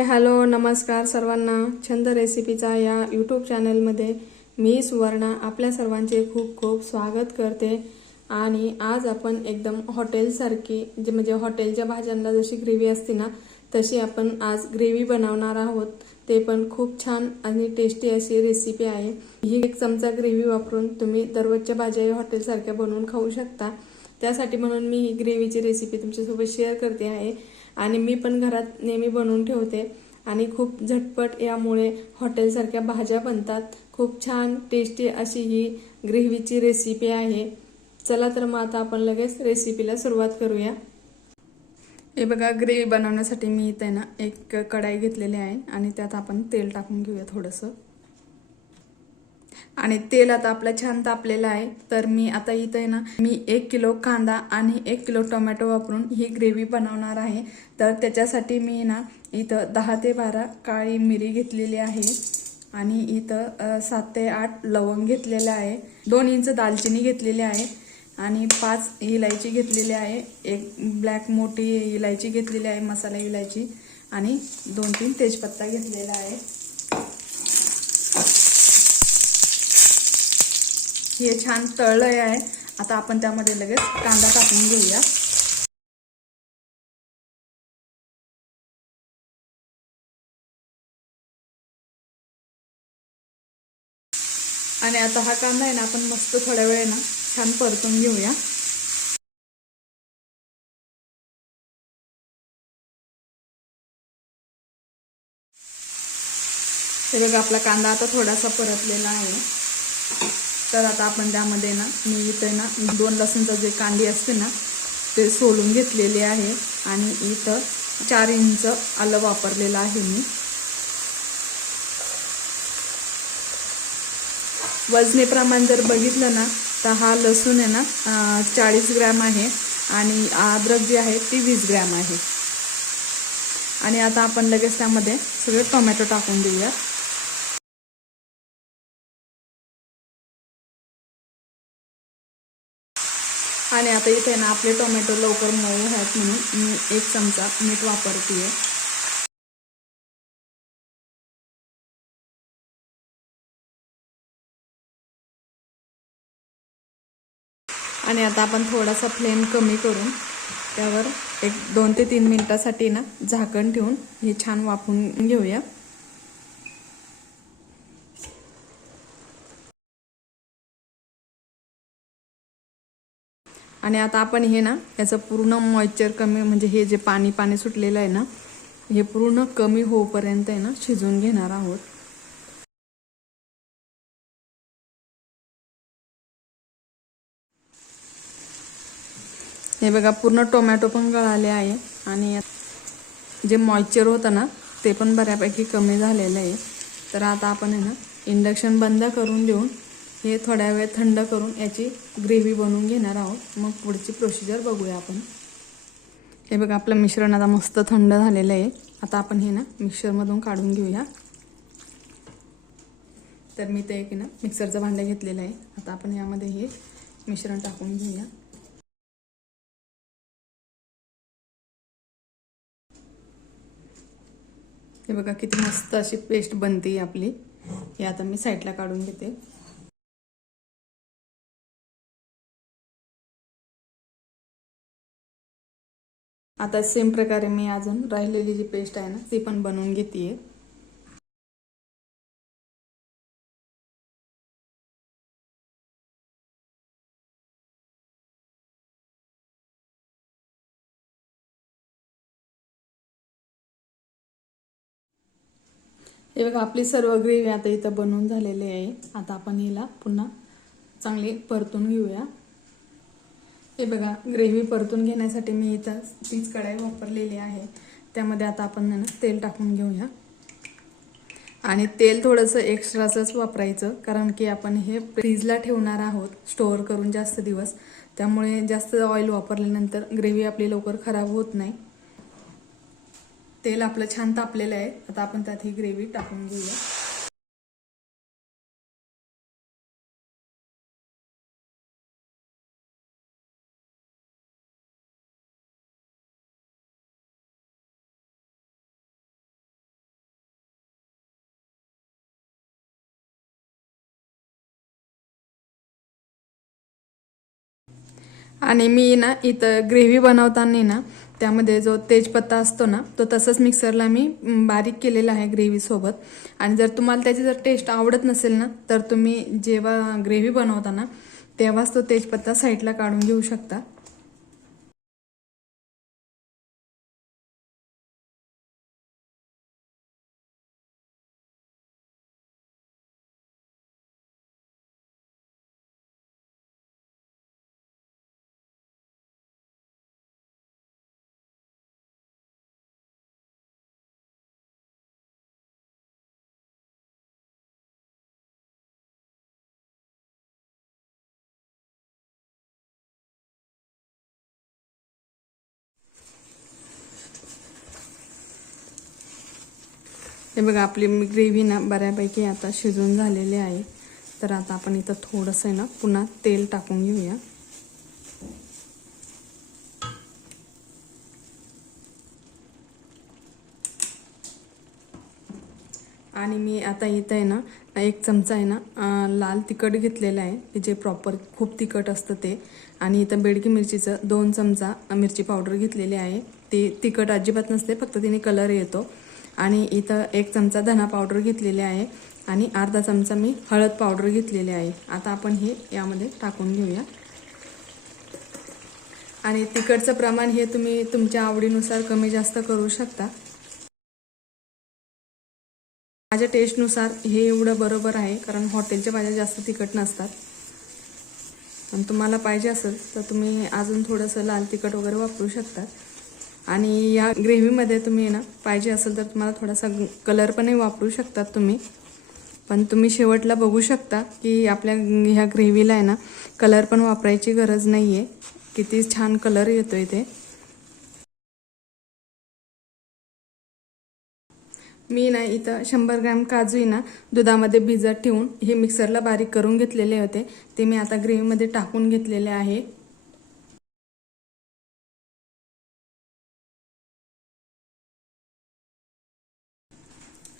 Hi hello नमस्कार सर्वांना. छंद रेसिपीचा या यूट्यूब चॅनलमध्ये मी सुवर्णा आपल्या सर्वांचे खूप खूप स्वागत करते. आणि आज आपण एकदम हॉटेलसारखी जे म्हणजे हॉटेलच्या भाज्यांना जशी ग्रेव्ही असते ना तशी आपण आज ग्रेव्ही बनवणार आहोत. ते पण खूप छान आणि टेस्टी अशी रेसिपी आहे. ही एक चमचा ग्रेव्ही वापरून तुम्ही दररोजच्या भाज्या या हॉटेलसारख्या बनवून खाऊ शकता. त्यासाठी म्हणून मी ही ग्रेव्हीची रेसिपी तुमच्यासोबत शेअर करते आहे. आणि मी पण घरात नेहमी बनवून ठेवते. आणि खूप झटपट यामुळे हॉटेलसारख्या भाज्या बनतात. खूप छान टेस्टी अशी ही ग्रेव्हीची रेसिपी आहे. चला तर मग आता आपण लगेच रेसिपीला सुरुवात करूया. हे बघा ग्रेव्ही बनवण्यासाठी मी इथे ना एक कढाई घेतलेली आहे आणि त्यात आपण तेल टाकून घेऊया थोडंसं. आणि तेल आता आपलं छान तापलेलं आहे. तर मी आता इथं आहे ना मी एक किलो कांदा आणि एक किलो टोमॅटो वापरून ही ग्रेव्ही बनवणार आहे. तर त्याच्यासाठी मी ना इथं दहा ते बारा काळी मिरी घेतलेली आहे आणि इथं सात ते आठ लवंग घेतलेलं आहे. दोन इंच दालचिनी घेतलेली आहे आणि पाच इलायची घेतलेली आहे. एक ब्लॅक मोठी इलायची घेतलेली आहे मसाला इलायची आणि दोन तीन तेजपत्ता घेतलेला आहे. हे छान तळलंय आहे. आता आपण त्यामध्ये लगेच कांदा टाकून घेऊया. आणि आता हा कांदा आहे ना आपण मस्त थोड्या वेळ ना छान परतून घेऊया. हे बघा आपला कांदा आता थोडासा परतलेला आहे. तर आता आपण त्यामध्ये ना मी इथं ना दोन लसूणचं जे कांदी असते ना ते सोलून घेतलेले आहे. आणि इथं चार इंच आलं वापरलेलं आहे मी. वजने प्रमाण जर बघितलं ना तर हा लसूण आहे ना चाळीस ग्रॅम आहे. आणि अद्रक जी आहे ती वीस ग्रॅम आहे. आणि आता आपण लगेच त्यामध्ये सगळे टोमॅटो टाकून देऊया आता इथे ना आपले टोमॅटो लवकर मऊ आहेत म्हणून मी एक चमचा मीठ वापरते आणि आता आपण थोडासा फ्लेम कमी करून त्यावर एक दोन ते तीन मिनिटासाठी ना झाकण ठेवून हे छान वाफून घेऊया. आणि आता आपण हे ना याचं पूर्ण मॉइश्चर कमी म्हणजे हे जे पाणी पाणी सुटलेलं आहे ना हे पूर्ण कमी होऊपर्यंत आहे ना शिजवून घेणार आहोत. हे बघा पूर्ण टोमॅटो पण गळाले आहे आणि जे मॉइश्चर होतं ना ते पण बऱ्यापैकी कमी झालेलं आहे. तर आता आपण आहे ना इंडक्शन बंद करून देऊन हे थोड्या वेळ थंड करून याची ग्रेव्ही बनवून घेणार आहोत. मग पुढची प्रोसिजर बघूया आपण. हे बघा आपलं मिश्रण आता मस्त थंड झालेलं आहे. आता आपण हे ना मिक्सरमधून काढून घेऊया. तर मी ते एक ना मिक्सरचं भांडं घेतलेलं आहे. आता आपण यामध्ये हे मिश्रण टाकून घेऊया. हे बघा किती मस्त अशी पेस्ट बनते आपली. हे आता मी साईडला काढून घेते. आता सेम प्रकारे मी अजून राहिलेली जी पेस्ट आहे ना ती पण बनवून घेते हे बघा आपली सर्व ग्रेव्ही आता इथं बनवून झालेली आहे. आता आपण हिला पुन्हा चांगली परतून घेऊया. हे बघा ग्रेव्ही परतून घेण्यासाठी मी इथं तीच कढाई वापरलेली आहे. त्यामध्ये आता आपण ना तेल टाकून घेऊया. आणि तेल थोडंसं एक्स्ट्राचंच वापरायचं कारण की आपण हे फ्रीजला ठेवणार आहोत स्टोअर करून जास्त दिवस. त्यामुळे जास्त ऑइल वापरल्यानंतर ग्रेव्ही आपली लवकर खराब होत नाही. तेल आपलं छान तापलेलं आहे. आता आपण त्यात ही ग्रेव्ही टाकून घेऊया. आणि मी ना इथं ग्रेव्ही बनवताना ना त्यामध्ये जो तेजपत्ता असतो ना तो तसंच मिक्सरला मी बारीक केलेला आहे ग्रेव्हीसोबत आणि जर तुम्हाला त्याची जर टेस्ट आवडत नसेल ना तर तुम्ही जेव्हा ग्रेव्ही बनवता ना तेव्हाच तो तेजपत्ता साईडला काढून घेऊ शकता. हे बघा आपली ग्रेव्ही ना बऱ्यापैकी आता शिजून झालेली आहे. तर आता आपण इथं थोडंसं आहे ना पुन्हा तेल टाकून घेऊया. आणि मी आता इथं आहे ना एक चमचा आहे ना लाल तिखट घेतलेलं आहे. की जे प्रॉपर खूप तिखट असतं ते. आणि इथं बेडकी मिरचीचं दोन चमचा मिरची पावडर घेतलेली आहे. ती तिखट अजिबात नसते फक्त तिने कलर येतो. आणि इथं एक चमचा धना पावडर घेतलेली आहे आणि अर्धा चमचा मी हळद पावडर घेतलेली आहे. आता आपण हे यामध्ये टाकून घेऊया. आणि तिखटचं प्रमाण हे तुम्ही तुमच्या आवडीनुसार कमी जास्त करू शकता. माझ्या टेस्टनुसार हे एवढं बरोबर आहे कारण हॉटेलच्या भाज्या जास्त तिखट नसतात. आणि तुम्हाला पाहिजे असेल तर तुम्ही अजून थोडंसं लाल तिखट वगैरे वापरू शकता. आणि या ग्रेव्हीमध्ये तुम्ही ना पाहिजे असेल तर तुम्हाला थोडासा कलर पणही वापरू शकतात तुम्ही. पण तुम्ही शेवटला बघू शकता की आपल्या ह्या ग्रेव्हीला आहे ना कलर पण वापरायची गरज नाही आहे किती छान कलर येतो इथे मी ना इथं शंभर ग्रॅम काजू आहे ना दुधामध्ये भिजत ठेवून हे मिक्सरला बारीक करून घेतलेले होते. ते मी आता ग्रेव्हीमध्ये टाकून घेतलेले आहे.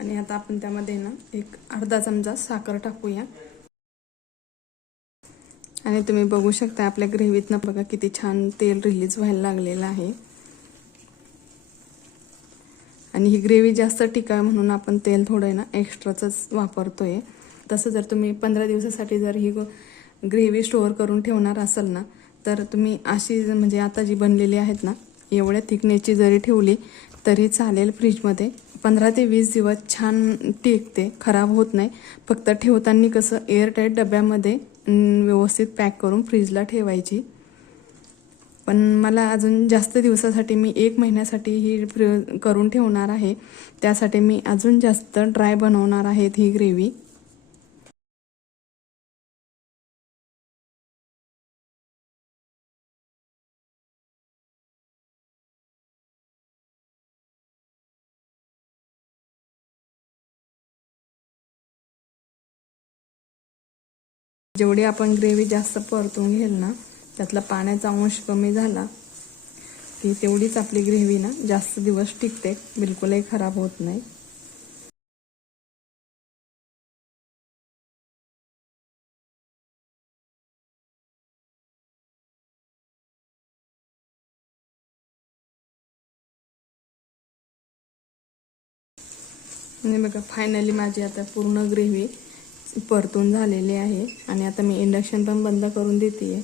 आणि आता आपण त्यामध्ये ना एक अर्धा चमचा साखर टाकूया. आणि तुम्ही बघू शकता आपल्या ग्रेव्हीतनं बघा किती छान तेल रिलीज व्हायला लागलेलं आहे. आणि ही ग्रेव्ही जास्त टिकाय म्हणून आपण तेल थोडं आहे ना एक्स्ट्राचंच वापरतोय. तसं जर तुम्ही पंधरा दिवसासाठी जर ही ग्रेव्ही स्टोअर करून ठेवणार असाल ना तर तुम्ही अशी म्हणजे आता जी बनलेली आहेत ना एवढ्या थिकनेसची जरी ठेवली तरी चालेल फ्रीजमध्ये पंधरा ते वीस दिवस छान टिकते खराब होत नाही. फक्त ठेवताना कसं एअरटाईट डब्यामध्ये व्यवस्थित पॅक करून फ्रीजला ठेवायची. पण मला अजून जास्त दिवसासाठी मी एक महिन्यासाठी ही फ्री करून ठेवणार आहे. त्यासाठी मी अजून जास्त ड्राय बनवणार आहेत ही ग्रेव्ही जेवढी आपण ग्रेव्ही जास्त परतून घेईल ना त्यातला पाण्याचा अंश कमी झाला की तेवढीच आपली ग्रेव्ही ना जास्त दिवस टिकते बिलकुलही खराब होत नाही. आणि बघा फायनली माझी आता पूर्ण ग्रेव्ही परतून झालेले आहे आणि आता मी इंडक्शन पण बंद करून देते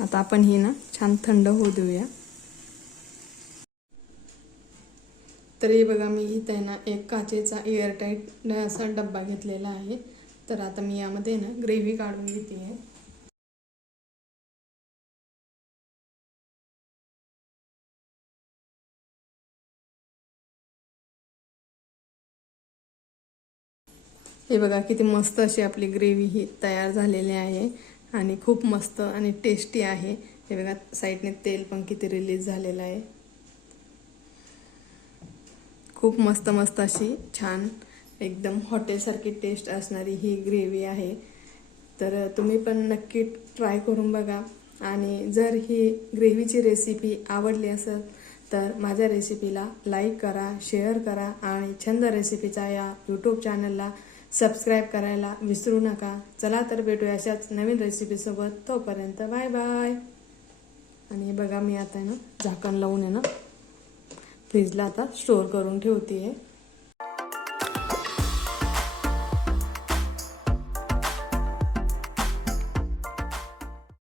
आता आपण ही ना छान थंड होऊ देऊया. तर हे बघा मी इथं आहे ना एक काचेचा एअरटाईट असा डब्बा घेतलेला आहे. तर आता मी यामध्ये ना ग्रेव्ही काढून घेते आहे हे बघा किती मस्त अशी आपली ग्रेव्ही ही तयार झालेली आहे आणि खूप मस्त आणि टेस्टी आहे. हे बघा साईडने तेल पण किती रिलीज झालेलं आहे. खूप मस्त मस्त अशी छान एकदम हॉटेलसारखी टेस्ट असणारी ही ग्रेव्ही आहे. तर तुम्ही पण नक्की ट्राय करून बघा. आणि जर ही ग्रेव्हीची रेसिपी आवडली असेल तर माझ्या रेसिपीला लाईक करा शेअर करा आणि छंद रेसिपीचा या यूट्यूब चॅनलला सबस्क्राईब करायला विसरू नका. चला तर भेटूया अशाच नवीन रेसिपीसोबत तोपर्यंत बाय बाय. आणि बघा मी आता आहे ना झाकण लावून आहे ना फ्रीजला आता स्टोअर करून ठेवते आहे